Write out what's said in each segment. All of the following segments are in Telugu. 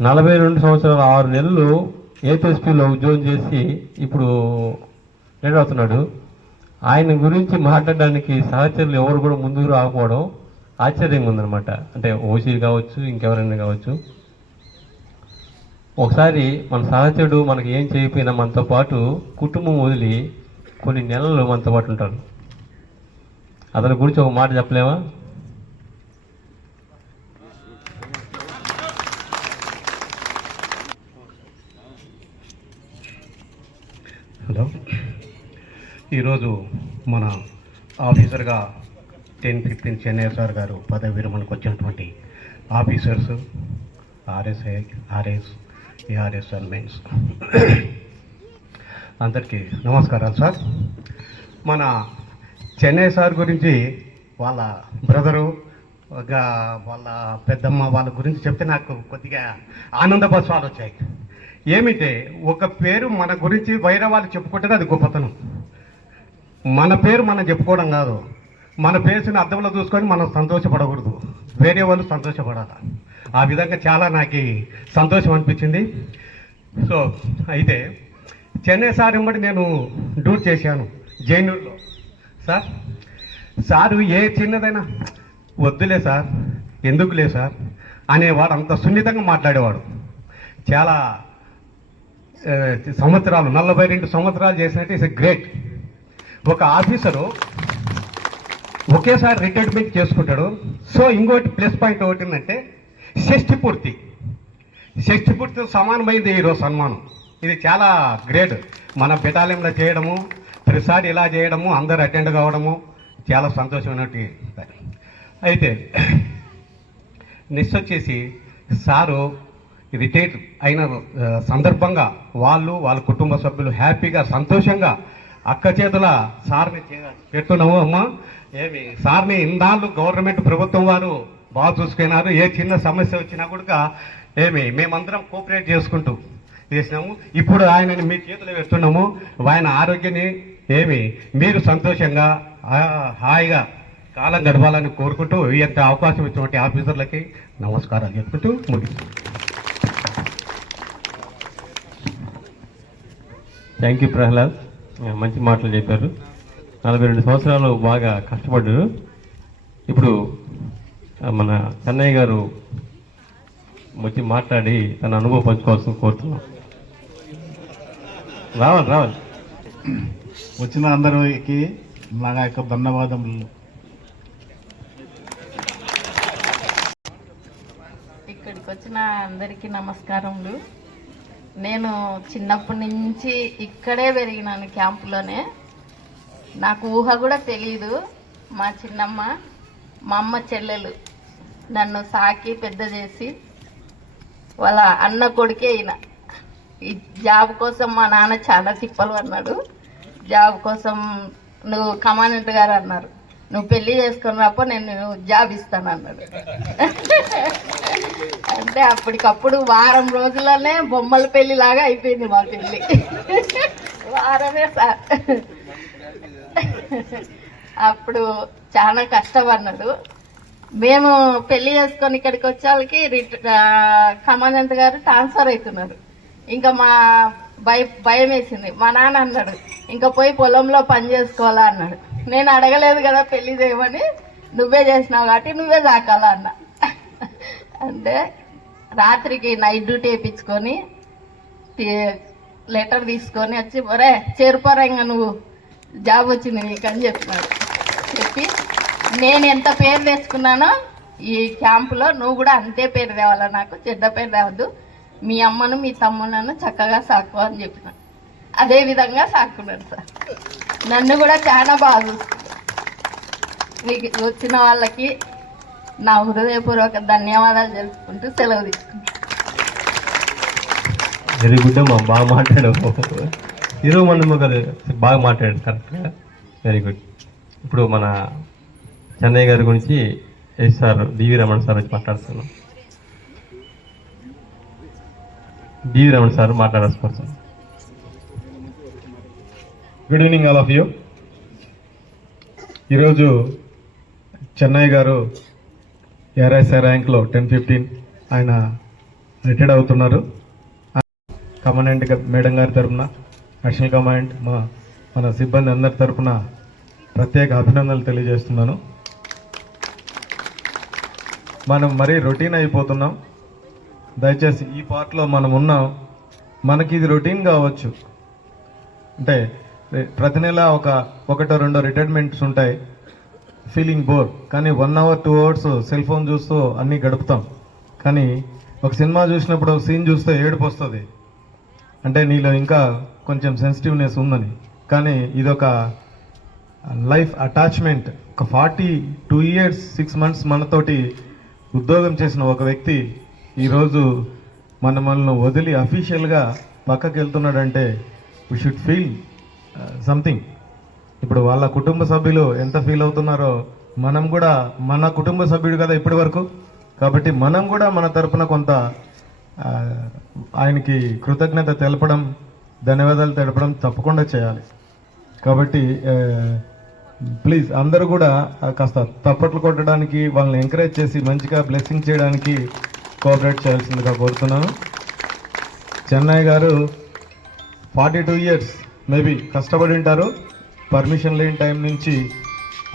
నలభై రెండు సంవత్సరాల ఆరు నెలలు ఏపీఎస్పీలో ఉద్యోగం చేసి ఇప్పుడు రిటైర్ అవుతున్నాడు ఆయన గురించి మాట్లాడడానికి సహచరులు ఎవరు కూడా ముందుకు రాకపోవడం ఆశ్చర్యంగా ఉందన్నమాట. అంటే ఓసీ కావచ్చు ఇంకెవరైనా కావచ్చు. ఒకసారి మన సహచరుడు మనకి ఏం చేయకపోయినా మనతో పాటు కుటుంబం వదిలి కొన్ని నెలలు మనతో పాటు ఉంటారు అతని గురించి ఒక మాట చెప్పలేమా? హలో. ఈరోజు మన ఆఫీసర్గా టెన్ ఫిఫ్టీన్ చెన్నై సార్ గారు పదవి విరమణకు వచ్చినటువంటి officers RSI RS ARS and mains. అందరికీ నమస్కారాలు సార్. మన చెన్నై సార్ గురించి వాళ్ళ బ్రదరు ఒక వాళ్ళ పెద్దమ్మ వాళ్ళ గురించి చెప్తే నాకు కొద్దిగా ఆనంద బస్వాలు వచ్చాయి ఏమిటే? ఒక పేరు మన గురించి వేరే వాళ్ళు చెప్పుకుంటే అది గొప్పతనం. మన పేరు మనం చెప్పుకోవడం కాదు. మన పేరుని అద్దంలో చూసుకొని మనం సంతోషపడకూడదు. వేరే వాళ్ళు సంతోషపడాలి. ఆ విధంగా చాలా నాకు సంతోషం అనిపించింది. సో అయితే చెన్నై సార్ ఇమ్మటి నేను డూర్ చేశాను జైనూరులో. సార్ సారు ఏ చిన్నదైనా వద్దులే సార్ ఎందుకులే సార్ అనేవాడు అంత సున్నితంగా మాట్లాడేవాడు. చాలా సంవత్సరాలు నలభై రెండు సంవత్సరాలు చేసినట్టు ఇస్ గ్రేట్ ఒక ఆఫీసరు ఒకేసారి రిటైర్మెంట్ చేసుకుంటాడు. సో ఇంకోటి ప్లస్ పాయింట్ ఒకటి ఏంటంటే షష్ఠి పూర్తి. షష్ఠి పూర్తితో సమానమైంది ఈరోజు సన్మానం. ఇది చాలా గ్రేట్ మన బెటాలియంలో చేయడము ప్రతిసారి ఇలా చేయడము అందరు అటెండ్ కావడము చాలా సంతోషమైనటువంటి అయితే నెక్స్ట్ వచ్చేసి సారు రిటైర్ అయిన సందర్భంగా వాళ్ళు వాళ్ళ కుటుంబ సభ్యులు హ్యాపీగా సంతోషంగా అక్క చేతుల సార్ని పెడుతున్నాము అమ్మా. ఏమి సార్ని ఇందాళ్ళు గవర్నమెంట్ ప్రభుత్వం వారు బాగా చూసుకున్నారు. ఏ చిన్న సమస్య వచ్చినా కూడా ఏమి మేమందరం కోఆపరేట్ చేసుకుంటూ చేసినాము. ఇప్పుడు ఆయనని మీ చేతిలో పెడుతున్నాము ఆయన ఆరోగ్యాన్ని ఏమి మీరు సంతోషంగా హాయిగా కాలం గడపాలని కోరుకుంటూ ఇంత అవకాశం ఇచ్చినటువంటి ఆఫీసర్లకి నమస్కారాలు చెప్పుకుంటూ ముగిస్తున్నాను థ్యాంక్ యూ ప్రహ్లాద్ మంచి మాటలు చెప్పారు. నలభై రెండు సంవత్సరాలు బాగా కష్టపడ్డారు. ఇప్పుడు మన చెన్నయ్య గారు వచ్చి మాట్లాడి తన అనుభవం పంచుకోవాల్సిన కోరుతున్నాం. రావాలి రావాలి. వచ్చిన అందరికి నా యొక్క ధన్యవాదములు. ఇక్కడికి వచ్చిన అందరికీ నమస్కారములు. నేను చిన్నప్పటి నుంచి ఇక్కడే పెరిగినాను క్యాంపులోనే. నాకు ఊహ కూడా తెలియదు మా చిన్నమ్మ మా అమ్మ చెల్లెలు నన్ను సాకి పెద్ద చేసి వాళ్ళ అన్న కొడుకే ఈయన. ఈ జాబ్ కోసం మా నాన్న చాలా తిప్పలు అన్నాడు జాబ్ కోసం నువ్వు కమాండెంట్ గారు అన్నారు. నువ్వు పెళ్ళి చేసుకుని రాపో నేను జాబ్ ఇస్తాను అన్నాడు. అంటే అప్పటికప్పుడు వారం రోజుల్లోనే బొమ్మల పెళ్ళి లాగా అయిపోయింది మా పెళ్ళి వారమే సార్. అప్పుడు చాలా కష్టపడినాడు మేము పెళ్ళి చేసుకొని ఇక్కడికి వచ్చేవాళ్ళకి రిట కమాండెంట్ గారు ట్రాన్స్ఫర్ అవుతున్నారు ఇంకా మా భయ భయం వేసింది. మా నాన్న అన్నాడు ఇంకా పోయి పొలంలో పని చేసుకోవాలా అన్నాడు. నేను అడగలేదు కదా పెళ్ళి చేయమని. నువ్వే చేసినావు కాబట్టి నువ్వే దాకాలా అన్న. అంటే రాత్రికి నైట్ డ్యూటీ వేయించుకొని లెటర్ తీసుకొని వచ్చి ఒరే చేరుకోరా ఇంకా నువ్వు. జాబ్ వచ్చింది నీకు అని చెప్పినాడు చెప్పి నేను ఎంత పేరు తెచ్చుకున్నానో ఈ క్యాంపులో నువ్వు కూడా అంతే పేరు తేవాలా నాకు చెడ్డ పేరు తేవద్దు. మీ అమ్మను మీ తమ్ములను చక్కగా సాకు అని చెప్పిన. అదే విధంగా సాక్కున్నాడు సార్. నన్ను కూడా చాలా బాగా మీకు వచ్చిన వాళ్ళకి నా హృదయపూర్వక ధన్యవాదాలు తెలుపుకుంటూ సెలవు తీసుకుంటాను వెరీ గుడ్ అమ్మా బాగా మాట్లాడావు. ఇరవై మంది కదా బాగా మాట్లాడాడు కరెక్ట్గా వెరీ గుడ్. ఇప్పుడు మన చెన్నై గారి గురించి S sir DV Ramana sir వచ్చి మాట్లాడుతున్నాం. డివి రమణ సార్ మాట్లాడాల్సి good evening all of you. ఈరోజు చెన్నై గారు ఎర్ఐఎస్ఐ ర్యాంక్లో టెన్ ఫిఫ్టీన్ ఆయన రిటైర్డ్ అవుతున్నారు. కమాండెంట్ మేడం గారి తరఫున అడిషనల్ కమాండ్ మా మన సిబ్బంది అందరి తరఫున ప్రత్యేక అభినందనలు తెలియజేస్తున్నాను. మనం మరీ రొటీన్ అయిపోతున్నాం. దయచేసి ఈ పార్ట్లో మనం ఉన్నాం మనకి ఇది రొటీన్ కావచ్చు. అంటే ప్రతి నెల ఒక ఒకటో రెండో రిటైర్మెంట్స్ ఉంటాయి. ఫీలింగ్ బోర్ కానీ one hour two hours cell phone చూస్తూ అన్నీ గడుపుతాం. కానీ ఒక సినిమా చూసినప్పుడు ఒక సీన్ చూస్తే ఏడుపు వస్తుంది. అంటే నీలో ఇంకా కొంచెం సెన్సిటివ్నెస్ ఉందని. కానీ ఇదొక లైఫ్ అటాచ్మెంట్ ఒక forty two years six months మనతోటి ఉద్యోగం చేసిన ఒక వ్యక్తి ఈరోజు మన మనల్ని వదిలి అఫీషియల్గా పక్కకి వెళ్తున్నాడంటే వీ షుడ్ ఫీల్ సంథింగ్ ఇప్పుడు వాళ్ళ కుటుంబ సభ్యులు ఎంత ఫీల్ అవుతున్నారో మనం కూడా మన కుటుంబ సభ్యుడు కదా ఇప్పటి వరకు. కాబట్టి మనం కూడా మన తరపున కొంత ఆయనకి కృతజ్ఞత తెలపడం ధన్యవాదాలు తెలపడం తప్పకుండా చేయాలి. కాబట్టి ప్లీజ్ అందరూ కూడా కాస్త తప్పట్లు కొట్టడానికి వాళ్ళని ఎంకరేజ్ చేసి మంచిగా బ్లెస్సింగ్ చేయడానికి కోఆపరేట్ చేయాల్సిందిగా కోరుతున్నాను. చెన్నై గారు ఫార్టీ టూ ఇయర్స్ మేబీ కష్టపడి ఉంటారు. పర్మిషన్ లేని టైం నుంచి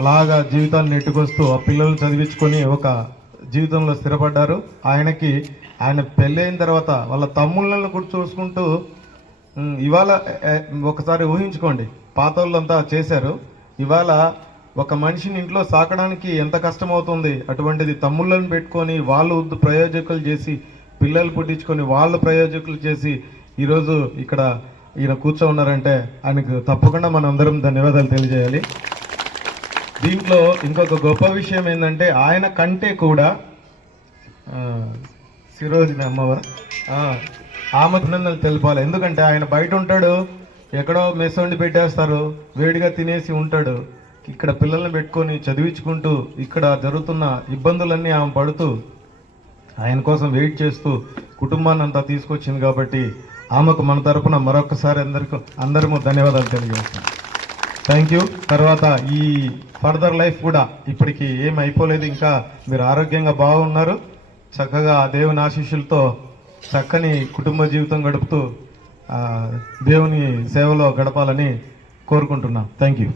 అలాగా జీవితాన్ని నెట్టుకొస్తూ ఆ పిల్లలు చదివించుకొని ఒక జీవితంలో స్థిరపడ్డారు. ఆయనకి ఆయన పెళ్ళైన తర్వాత వాళ్ళ తమ్ముళ్ళను కూడా చూసుకుంటూ ఇవాళ ఒకసారి ఊహించుకోండి పాత వాళ్ళంతా చేశారు. ఇవాళ ఒక మనిషిని ఇంట్లో సాకడానికి ఎంత కష్టమవుతుంది? అటువంటిది తమ్ముళ్ళని పెట్టుకొని వాళ్ళు ప్రయోజకులు చేసి పిల్లలు పుట్టించుకొని వాళ్ళు ప్రయోజకులు చేసి ఈరోజు ఇక్కడ ఈయన కూర్చో ఉన్నారంటే ఆయనకు తప్పకుండా మనం అందరం ధన్యవాదాలు తెలియజేయాలి. దీంట్లో ఇంకొక గొప్ప విషయం ఏంటంటే ఆయన కంటే కూడా సిరోజిని అమ్మవారు ఆమె అభినందనలు తెలిపాలి. ఎందుకంటే ఆయన బయట ఉంటాడు ఎక్కడో మెస్ వండి పెట్టేస్తారు వేడిగా తినేసి ఉంటాడు. ఇక్కడ పిల్లల్ని పెట్టుకొని చదివించుకుంటూ ఇక్కడ జరుగుతున్న ఇబ్బందులన్నీ ఆమె పడుతూ ఆయన కోసం వెయిట్ చేస్తూ కుటుంబాన్ని అంతా తీసుకొచ్చింది కాబట్టి ఆమెకు మన తరపున మరొకసారి అందరికీ అందరము ధన్యవాదాలు తెలియజేస్తాం థ్యాంక్ యూ తర్వాత ఈ ఫర్దర్ లైఫ్ కూడా ఇప్పటికి ఏం అయిపోలేదు. ఇంకా మీరు ఆరోగ్యంగా బాగున్నారు. చక్కగా దేవుని ఆశీస్సులతో చక్కని కుటుంబ జీవితం గడుపుతూ దేవుని సేవలో గడపాలని కోరుకుంటున్నాం. థ్యాంక్ యూ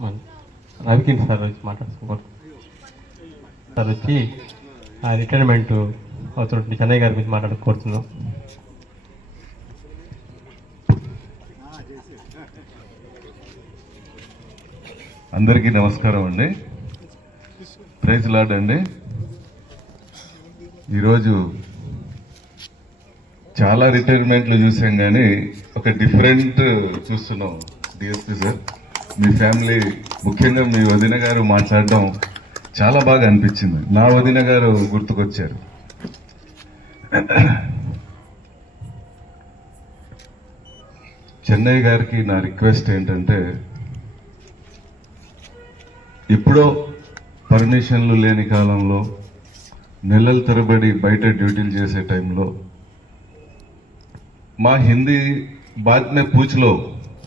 మన రవికిన్ సార్ వచ్చి మాట్లాడుతున్నారు సార్ వచ్చి ఆ రిటైర్మెంట్ అవుతున్నటువంటి చెన్నయ్య గారి గురించి మాట్లాడ కోరుతున్నాం. అందరికీ నమస్కారం అండి. ప్రైజ్ లాడ్ అండి. ఈరోజు చాలా రిటైర్మెంట్లు చూసాం కానీ ఒక డిఫరెంట్ చూస్తున్నాం డిఎస్పి సార్. మీ ఫ్యామిలీ ముఖ్యంగా మీ వదిన గారు మాట్లాడడం చాలా బాగా అనిపించింది. నా వదిన గారు గుర్తుకొచ్చారు. చెన్నై గారికి నా రిక్వెస్ట్ ఏంటంటే ఎప్పుడో పర్మిషన్లు లేని కాలంలో నెలల తరబడి బయట డ్యూటీలు చేసే టైంలో మా హిందీ बात में पूछ लो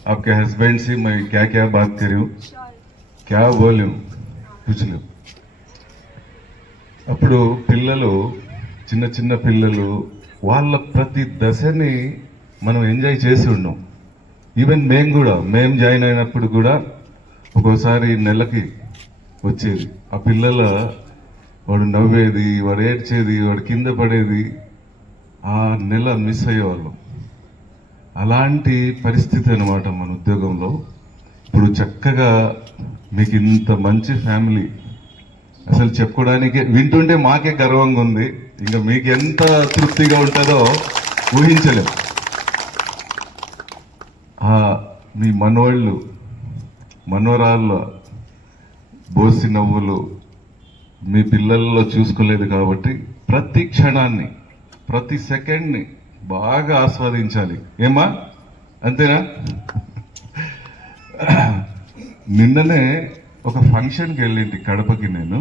आपके हस्बैंड से मैं क्या क्या बात कर रही हूँ क्या बोलूँ पूछ लो అప్పుడు పిల్లలు చిన్న చిన్న పిల్లలు వాళ్ళ ప్రతి దశని మనం ఎంజాయ్ చేసి ఉన్నాం ఈవెన్ మేము కూడా మేము జాయిన్ అయినప్పుడు కూడా ఒక్కోసారి నెలకి వచ్చేది. ఆ పిల్లల వాడు నవ్వేది వాడు ఏడ్చేది వాడు కింద పడేది ఆ నెల మిస్ అయ్యేవాళ్ళం. అలాంటి పరిస్థితి అనమాట మన ఉద్యోగంలో. ఇప్పుడు చక్కగా మీకు ఇంత మంచి ఫ్యామిలీ. అసలు చెప్పుకోవడానికి వింటుంటే మాకే గర్వంగా ఉంది. ఇంకా మీకు ఎంత తృప్తిగా ఉంటుందో ఊహించలేం. మీ మనవాళ్ళు మనోరాళ్ళ బోసి నవ్వులు మీ పిల్లల్లో చూసుకోలేదు కాబట్టి ప్రతి క్షణాన్ని ప్రతి సెకండ్ని బాగా ఆస్వాదించాలి. ఏమా అంతేనా? నిన్ననే ఒక ఫంక్షన్కి వెళ్ళింటి కడపకి నేను.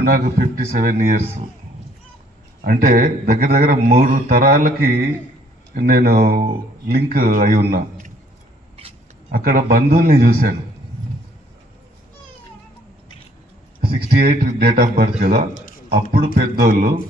ఇప్పుడు నాకు ఫిఫ్టీ సెవెన్ ఇయర్స్ అంటే దగ్గర దగ్గర మూడు తరాలకి నేను లింక్ అయి ఉన్నా. అక్కడ బంధువుల్ని చూశాను. Sixty eight date of birth కదా. అప్పుడు పెద్దోళ్ళు